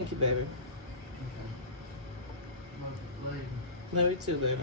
Thank you, baby. Later. Love you too, baby.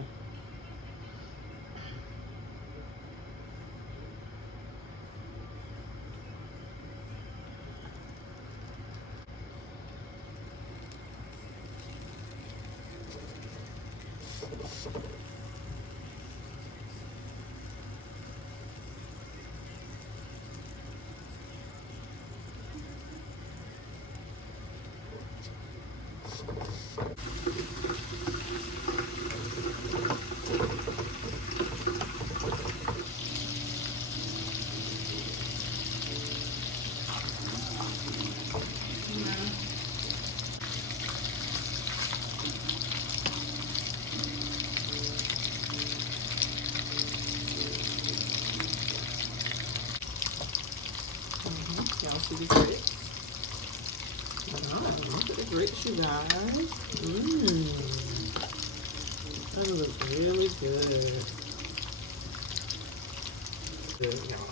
Y'all see the grits? Wow, look at the grits, you guys. That looks really good. Good, y'all.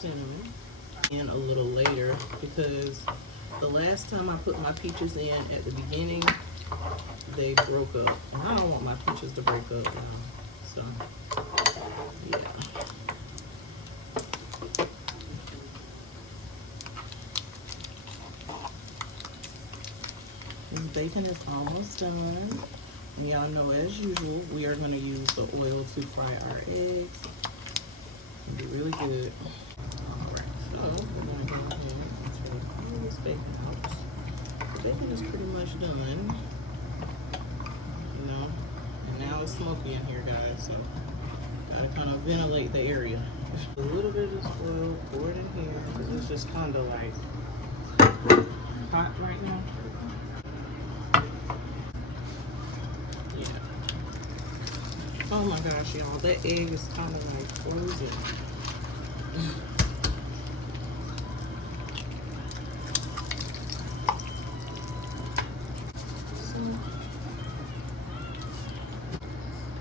Cinnamon in a little later because the last time I put my peaches in at the beginning, they broke up. And I don't want my peaches to break up now. So, yeah. This bacon is almost done. And y'all know, as usual, we are going to use the oil to fry our eggs. It'll be really good. Alright, so we're going to go ahead and take all this bacon out. The bacon is pretty much done. You know, and now it's smoky in here, guys, so gotta kind of ventilate the area. A little bit of this oil, pour it in here, because it's just kind of like hot right now. Yeah. Oh my gosh, y'all, that egg is kind of like frozen.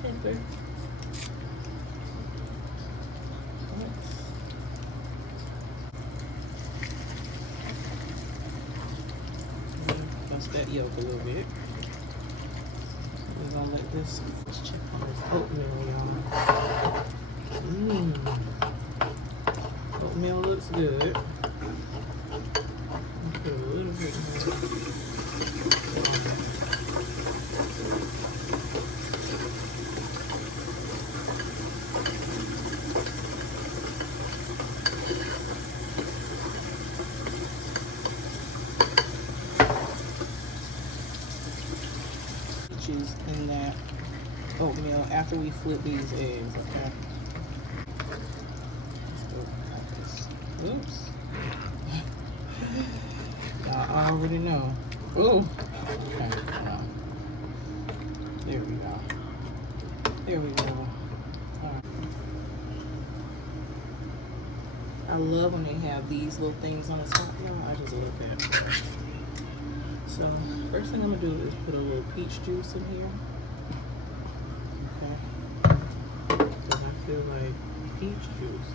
Pepper. Bust that yolk a little bit. We're gonna let this, let's check on this oatmeal, y'all. Oatmeal looks good. Put a little bit more. In that oatmeal after we flip these eggs, okay? Let's go like this. Oops. Y'all already know. Ooh. Okay. There we go. There we go. Right. I love when they have these little things on the top, y'all. I just love that. So, first thing I'm going to do is put a little peach juice in here. Okay. Because I feel like peach juice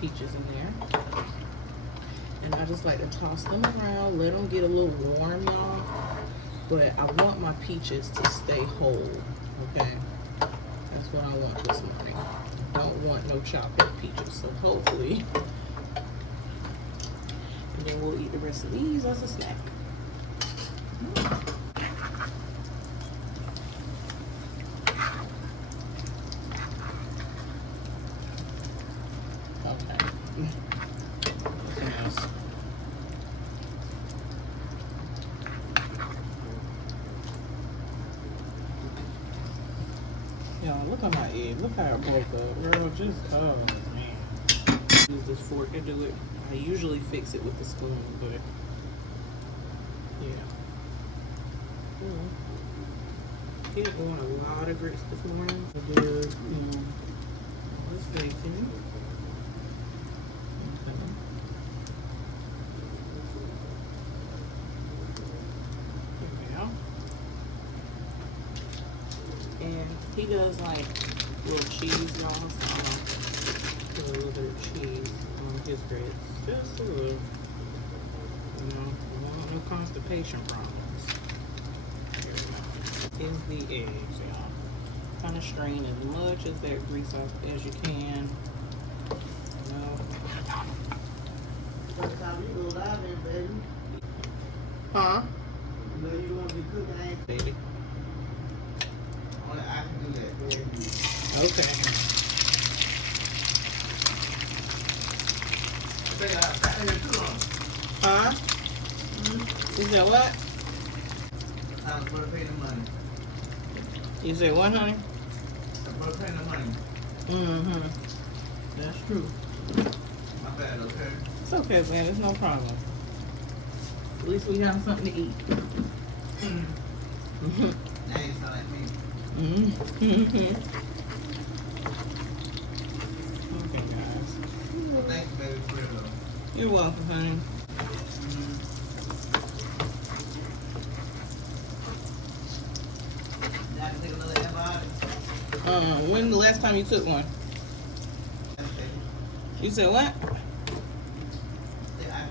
peaches in there. And I just like to toss them around, let them get a little warm, y'all. But I want my peaches to stay whole, okay? That's what I want this morning. I don't want no chopped up peaches, so hopefully. And then we'll eat the rest of these as a snack. Okay. Yes. Y'all, look at my egg. Look how it broke up. Girl, just, oh man. Use this fork to do it. I usually fix it with the spoon, but yeah. Get on a lot of grits this morning. I did, this bacon. Okay. And he does like little cheese, y'all, so I'll put a little bit of cheese on his grits. Just a little, you know, I don't want no constipation problems. Here we go. Is the eggs, y'all. Kind of strain as much as that grease off as you can. You know. First time you go live there, baby. Huh? You know you want to be cooking, ain't you? Baby. Only I can do that. Go ahead and do it. Okay. Baby, I got here too long. Huh? You said what? I'm going to pay the money. You said what, honey? I'm going to pay the money. Mm-hmm. That's true. My bad, okay? It's okay, man. It's no problem. At least we have something to eat. Mm-hmm. Now you sound like me. Mm-hmm. Okay, guys. Thanks, baby, for it, though. You're welcome, honey. Now I can take another antibiotic. When the last time you took one? Okay. You said what? Yeah,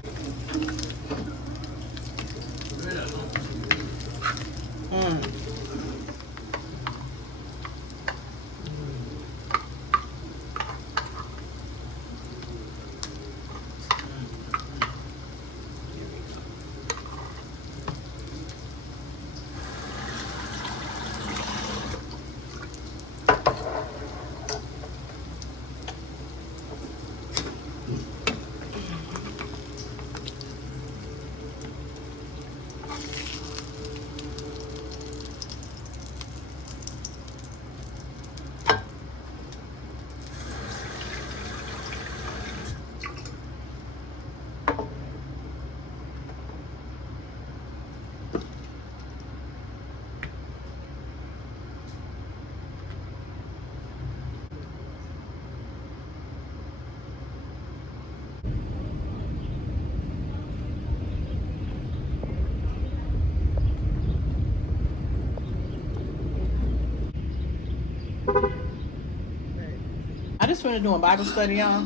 I just finished doing Bible study, y'all.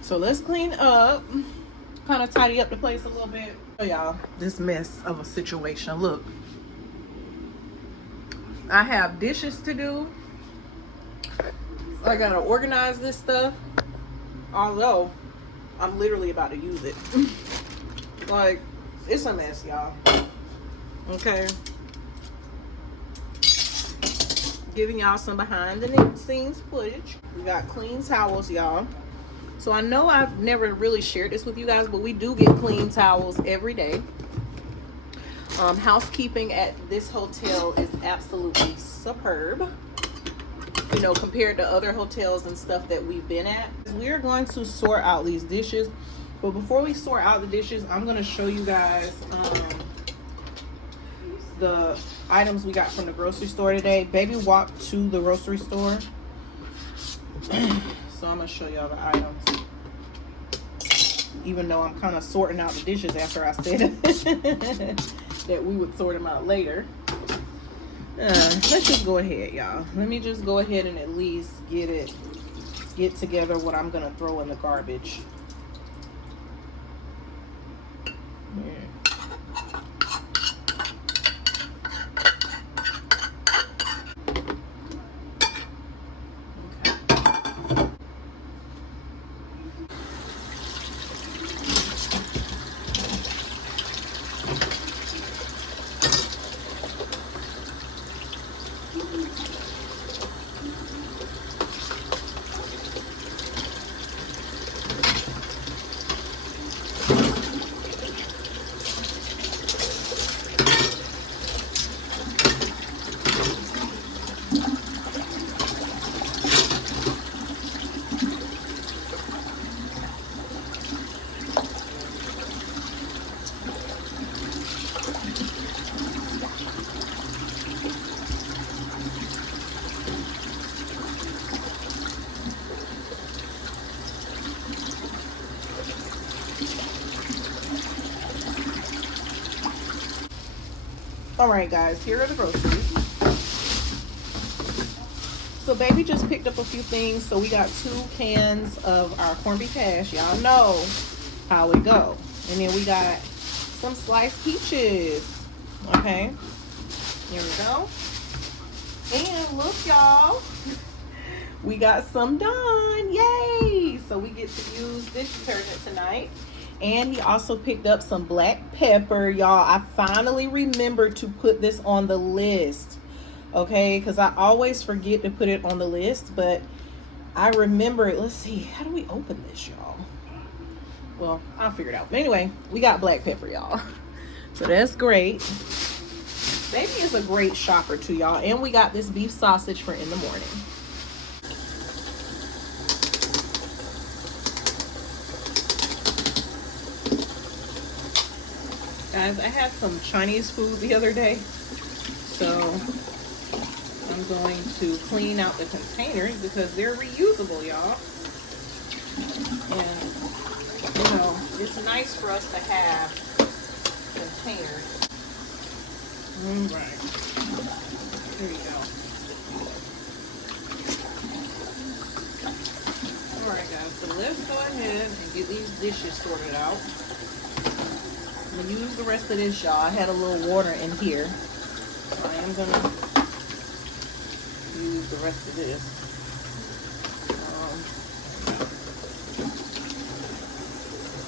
So let's clean up, kind of tidy up the place a little bit. Show y'all this mess of a situation. Look, I have dishes to do. I gotta organize this stuff, although I'm literally about to use it. Like, it's a mess, y'all. Okay, giving y'all some behind the scenes footage. We got clean towels, y'all. So I know I've never really shared this with you guys, but we do get clean towels every day. Housekeeping at this hotel is absolutely superb, you know, compared to other hotels and stuff that we've been at. We are going to sort out these dishes, but before we sort out the dishes, I'm going to show you guys the items we got from the grocery store today. Baby walked to the grocery store, so I'm gonna show y'all the items, even though I'm kind of sorting out the dishes after I said that we would sort them out later. Let's just go ahead, y'all. Let me just go ahead and at least get it get together what I'm gonna throw in the garbage. All right, guys, here are the groceries. So baby just picked up a few things. So we got 2 cans of our corned beef hash. Y'all know how it go. And then we got some sliced peaches. Okay, here we go. And look, y'all, we got some Dawn. Yay! So we get to use dish detergent tonight. And he also picked up some black pepper, y'all. I finally remembered to put this on the list, okay? Because I always forget to put it on the list, but I remember it. Let's see, how do we open this, y'all? Well, I'll figure it out. But anyway, we got black pepper, y'all. So that's great. Baby is a great shopper too, y'all. And we got this beef sausage for in the morning. Guys, I had some Chinese food the other day, so I'm going to clean out the containers because they're reusable, y'all. And, you know, it's nice for us to have containers. Alright, here you go. Alright, guys, so let's go ahead and get these dishes sorted out. I'm gonna use the rest of this, y'all. I had a little water in here, so I am gonna use the rest of this.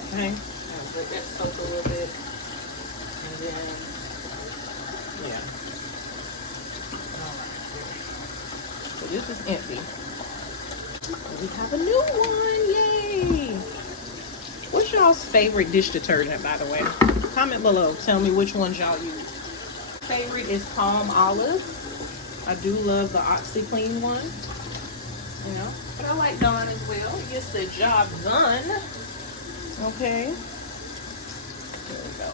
Okay, I'll let that soak a little bit, and then, yeah. Alright, so this is empty. We have a new one, yay! What's y'all's favorite dish detergent, by the way? Comment below. Tell me which ones y'all use. Favorite is Palm Olive. I do love the OxyClean one. You know, but I like Dawn as well. It gets the job done. Okay. There we go.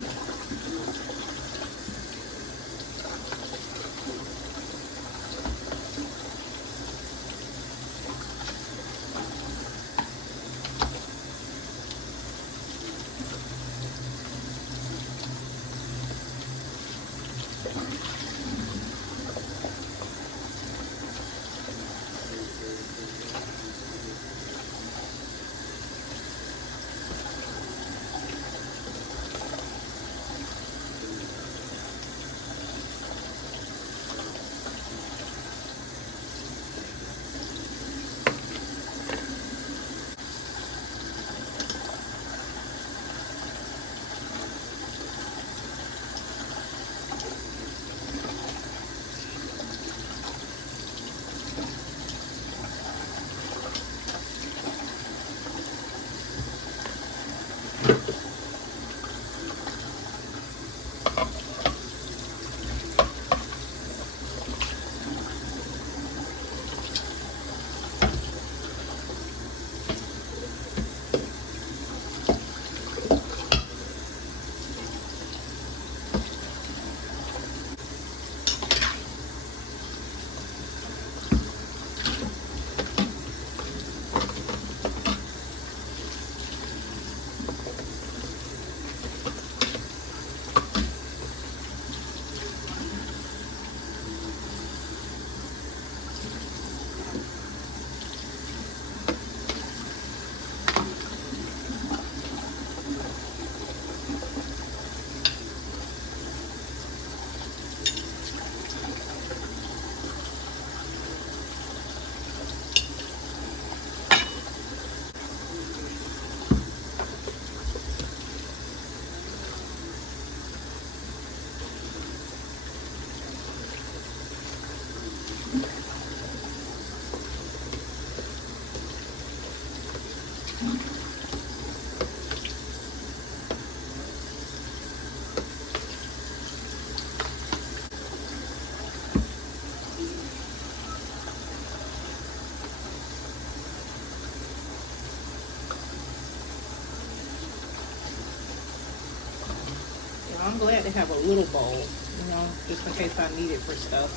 I'm glad to have a little bowl, you know, just in case I need it for stuff.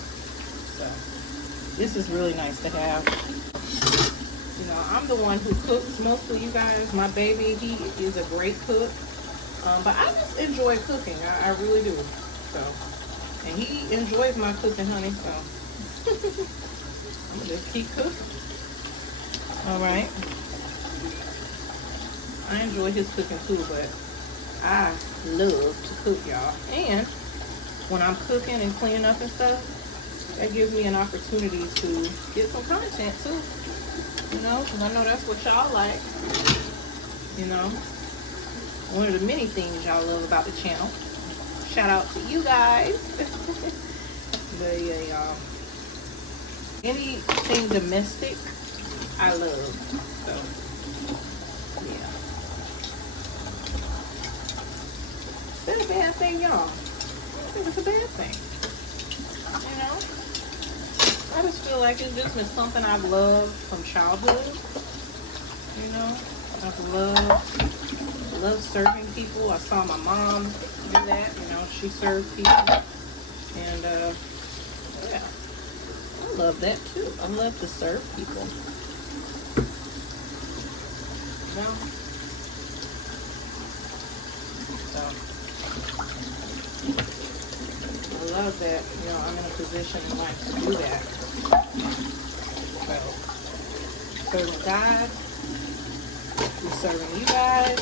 So this is really nice to have. You know, I'm the one who cooks mostly, you guys. My baby, he is a great cook. But I just enjoy cooking. I really do. So, and he enjoys my cooking, honey. So, I'm gonna just keep cooking. All right. I enjoy his cooking too, but I love to cook, y'all. And when I'm cooking and cleaning up and stuff, that gives me an opportunity to get some content too. You know, because I know that's what y'all like. You know, one of the many things y'all love about the channel. Shout out to you guys. But yeah, y'all. Anything domestic, I love. So, yeah. Is that a bad thing, y'all? I don't think it's a bad thing. You know? I just feel like it's just been something I've loved from childhood. You know? I've loved serving people. I saw my mom do that. You know, she served people. And, yeah. I love that too. I love to serve people. You know? So, I love that, you know, I'm in a position in life to do that. So, serving God, serving you guys.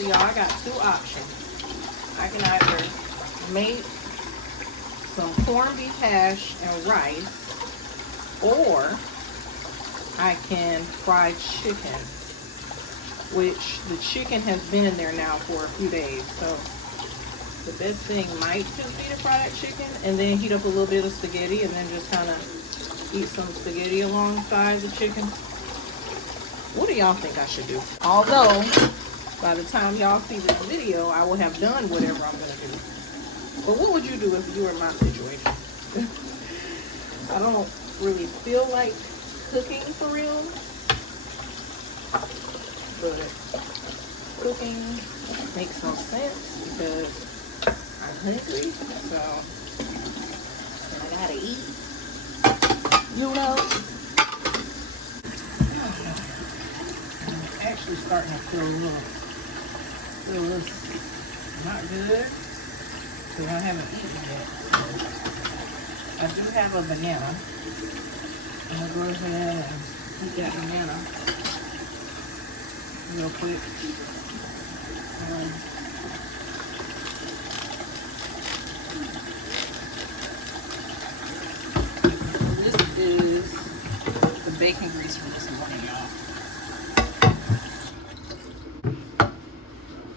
So y'all, I got two options. I can either make some corned beef hash and rice, or I can fry chicken, which the chicken has been in there now for a few days. So the best thing might just be to fry that chicken and then heat up a little bit of spaghetti and then just kind of eat some spaghetti alongside the chicken. What do y'all think I should do? Although, by the time y'all see this video, I will have done whatever I'm going to do. But what would you do if you were in my situation? I don't really feel like cooking for real. But cooking makes no sense because I'm hungry. So, I gotta eat. You know? I'm actually starting to feel a little not good because I haven't eaten yet. I do have a banana. I'm gonna go ahead and eat that banana real quick. This is the bacon grease from this morning, y'all.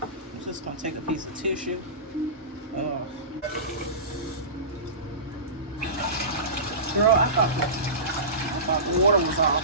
I'm just gonna take a piece of tissue. Oh. Girl, I thought the water was off.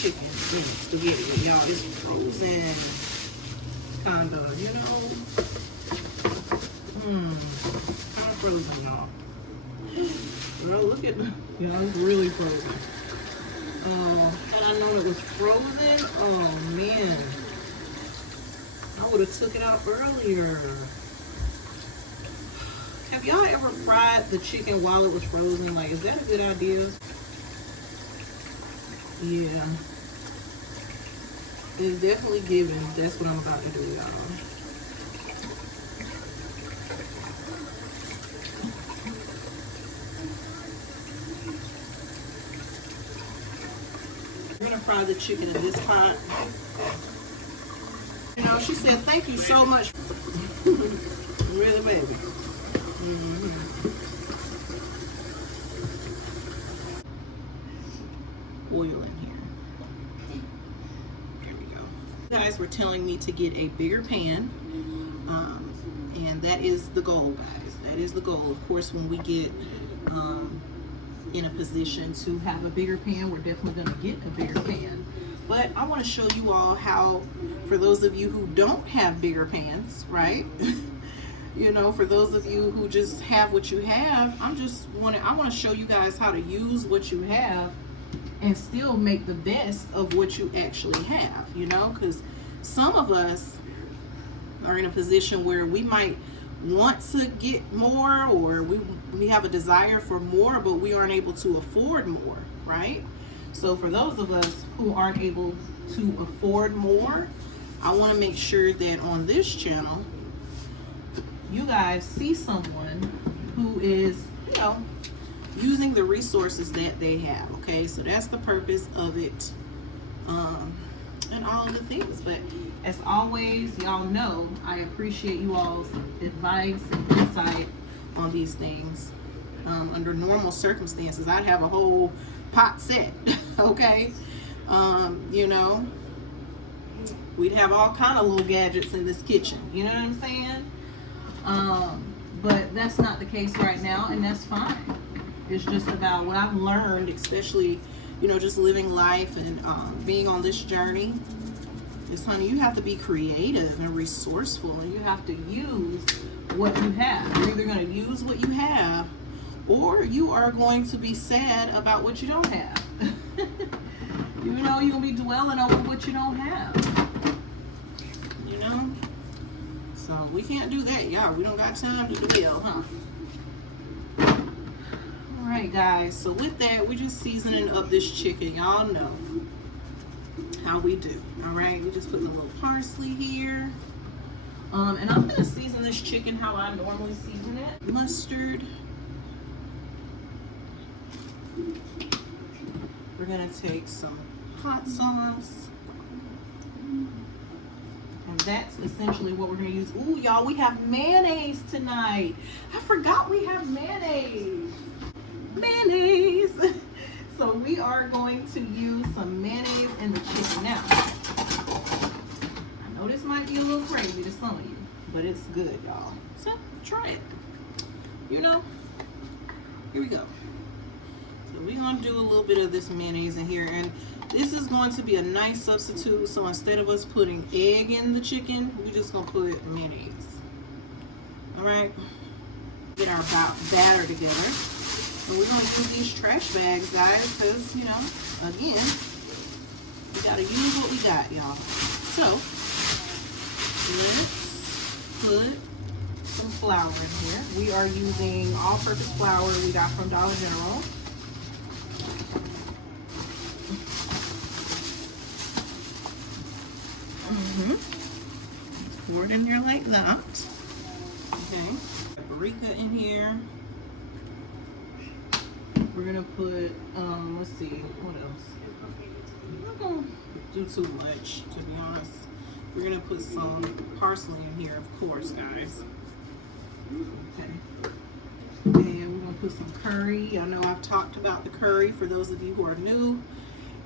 Chicken, spaghetti, y'all. It's frozen, kind of, you know. Kind of frozen, y'all. Well, look at, y'all, it's really frozen. Had I known it was frozen, oh man, I would have took it out earlier. Have y'all ever fried the chicken while it was frozen? Like, is that a good idea? Yeah, it's definitely given. That's what I'm about to do, y'all. I'm gonna fry the chicken in this pot. You know, she said, "Thank you so much." Really, baby. Oil in here. There we go. You guys were telling me to get a bigger pan, and that is the goal, guys. That is the goal. Of course, when we get in a position to have a bigger pan, we're definitely going to get a bigger pan. But I want to show you all how, for those of you who don't have bigger pans, right? You know, for those of you who just have what you have, I want to show you guys how to use what you have and still make the best of what you actually have, you know, because some of us are in a position where we might want to get more, or we have a desire for more, but we aren't able to afford more, right? So for those of us who aren't able to afford more, I want to make sure that on this channel you guys see someone who is, you know, using the resources that they have. Okay, so that's the purpose of it, and all of the things. But as always, y'all know I appreciate you all's advice and insight on these things. Under normal circumstances, I'd have a whole pot set. Okay, you know, we'd have all kind of little gadgets in this kitchen, you know what I'm saying? But that's not the case right now, and that's fine. It's just about what I've learned, especially, you know, just living life and being on this journey. Because, honey, you have to be creative and resourceful, and you have to use what you have. You're either going to use what you have, or you are going to be sad about what you don't have. You know, you're going to be dwelling over what you don't have. You know? So, we can't do that, y'all. We don't got time to dwell, huh? Alright, guys. So, with that, we're just seasoning up this chicken. Y'all know how we do. Alright, we just put a little parsley here. And I'm going to season this chicken how I normally season it. Mustard. We're going to take some hot sauce. And that's essentially what we're going to use. Ooh, y'all, we have mayonnaise tonight. I forgot we have mayonnaise. Mayonnaise. So we are going to use some mayonnaise in the chicken. Now, I know this might be a little crazy to some of you, but it's good, y'all. So try it. You know, here we go. So we're going to do a little bit of this mayonnaise in here, and this is going to be a nice substitute. So instead of us putting egg in the chicken, we're just going to put mayonnaise. All right. Get our batter together. And we're going to use these trash bags, guys, because, you know, again, we got to use what we got, y'all. So, let's put some flour in here. We are using all-purpose flour we got from Dollar General. Pour it in here like that. Okay. Paprika in here. We're gonna put, let's see, what else? I'm not gonna do too much, to be honest. We're gonna put some parsley in here, of course, guys. Okay. And we're gonna put some curry. I know I've talked about the curry. For those of you who are new,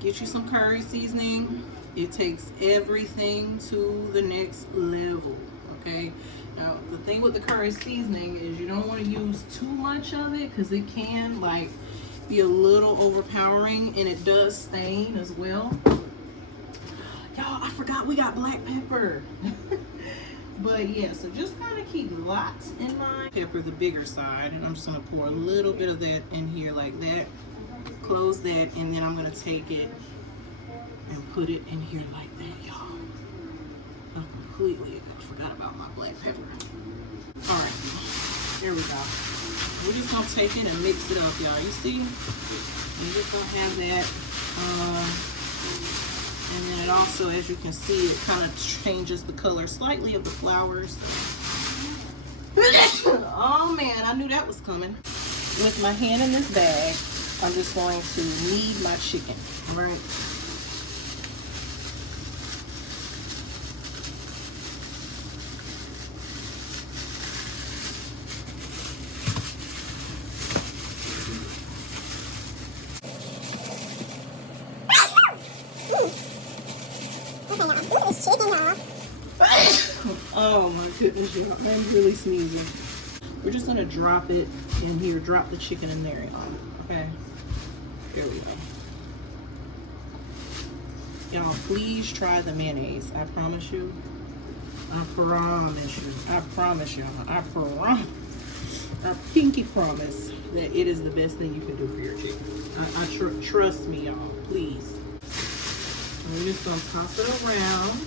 get you some curry seasoning. It takes everything to the next level, okay? Now, the thing with the curry seasoning is you don't want to use too much of it because it can, like, be a little overpowering, and it does stain as well. Y'all, I forgot we got black pepper. But yeah, so just kind of keep lots in mind. Pepper, the bigger side, and I'm just going to pour a little bit of that in here like that. Close that, and then I'm going to take it and put it in here like that, y'all. I completely forgot about my black pepper. Alright, here we go. We're just going to take it and mix it up, y'all. You see? I'm just going to have that. And then it also, as you can see, it kind of changes the color slightly of the flowers. Oh man, I knew that was coming. With my hand in this bag, I'm just going to knead my chicken, all right? Oh my goodness, y'all. I'm really sneezing. We're just gonna drop it in here, drop the chicken in there, y'all. Okay? Here we go. Y'all, please try the mayonnaise. I promise you. I promise you. I promise y'all. I pinky promise that it is the best thing you can do for your chicken. Trust me, y'all. Please. And we're just gonna toss it around.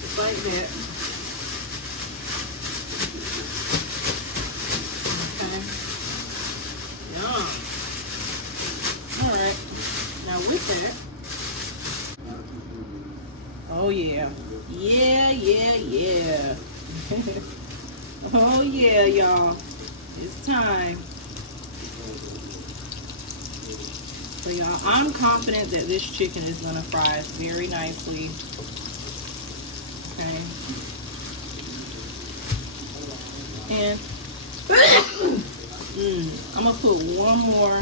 Just like that. Okay. Yum. Alright. Now with that. Oh yeah. Yeah. Oh yeah, y'all. It's time. So y'all, I'm confident that this chicken is gonna fry very nicely. Okay. And I'm gonna put one more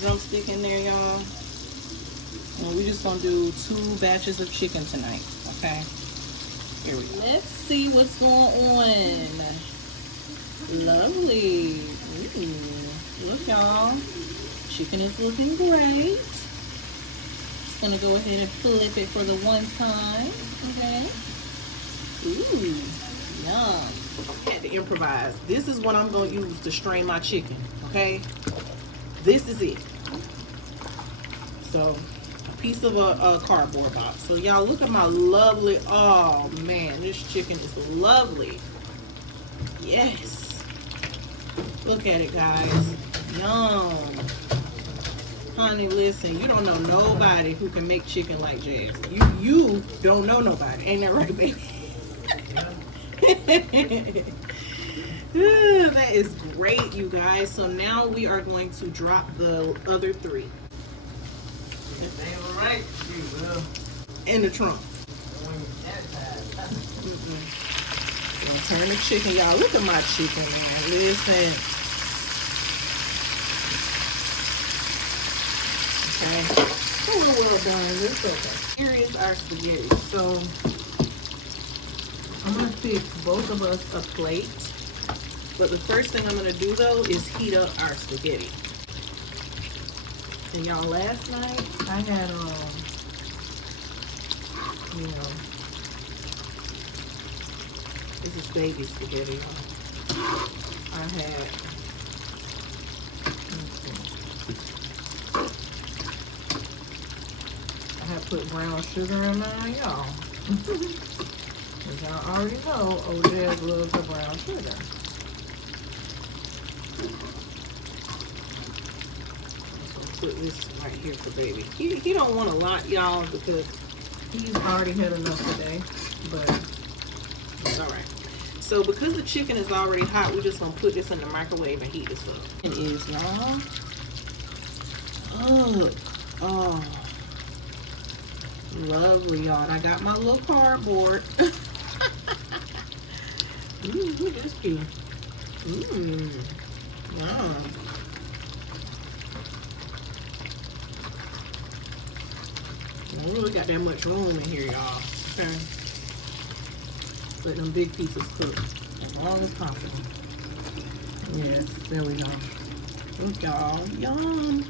drumstick in there, y'all. And we're just gonna do 2 batches of chicken tonight. Okay. Here we go. Let's see what's going on. Lovely. Ooh. Look, y'all. Chicken is looking great. gonna go ahead and flip it for the one time. Okay. Ooh, yum. I had to improvise. This is what I'm gonna use to strain my chicken. Okay. This is it. So, a piece of a cardboard box. So y'all look at my lovely. Oh man, this chicken is lovely. Yes. Look at it, guys. Yum. Honey, listen, you don't know nobody who can make chicken like Jazz. You don't know nobody. Ain't that right, baby? That is great, you guys. So now we are going to drop the other 3 in the trunk. Gonna turn the chicken, y'all. Look at my chicken, man. Listen. Okay. Oh, well done. It's okay. Here is our spaghetti. So I'm gonna fix both of us a plate. But the first thing I'm gonna do though is heat up our spaghetti. And y'all, last night I had you know, this is baby spaghetti, y'all. I had put brown sugar in mine, y'all. As y'all already know, old Dad loves the brown sugar. So put this right here for baby. He don't want a lot, y'all, because he's already had enough today, but it's all right. So because the chicken is already hot, we're just gonna put this in the microwave and heat this up. It is, y'all. Oh, lovely, y'all. And I got my little cardboard. Ooh, look at this cute. Wow. I don't really got that much room in here, y'all. Okay. Let them big pieces cook as long as possible. Yes, there we go. Look, y'all. Yum.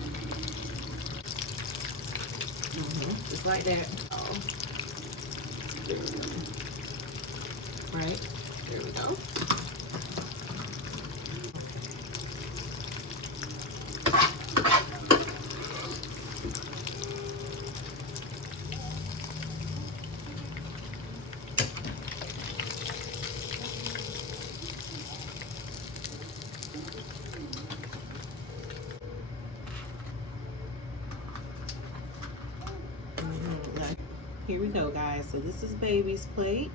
Just like that. Oh. There we go. Right. There we go. Here we go, guys. So this is baby's plate.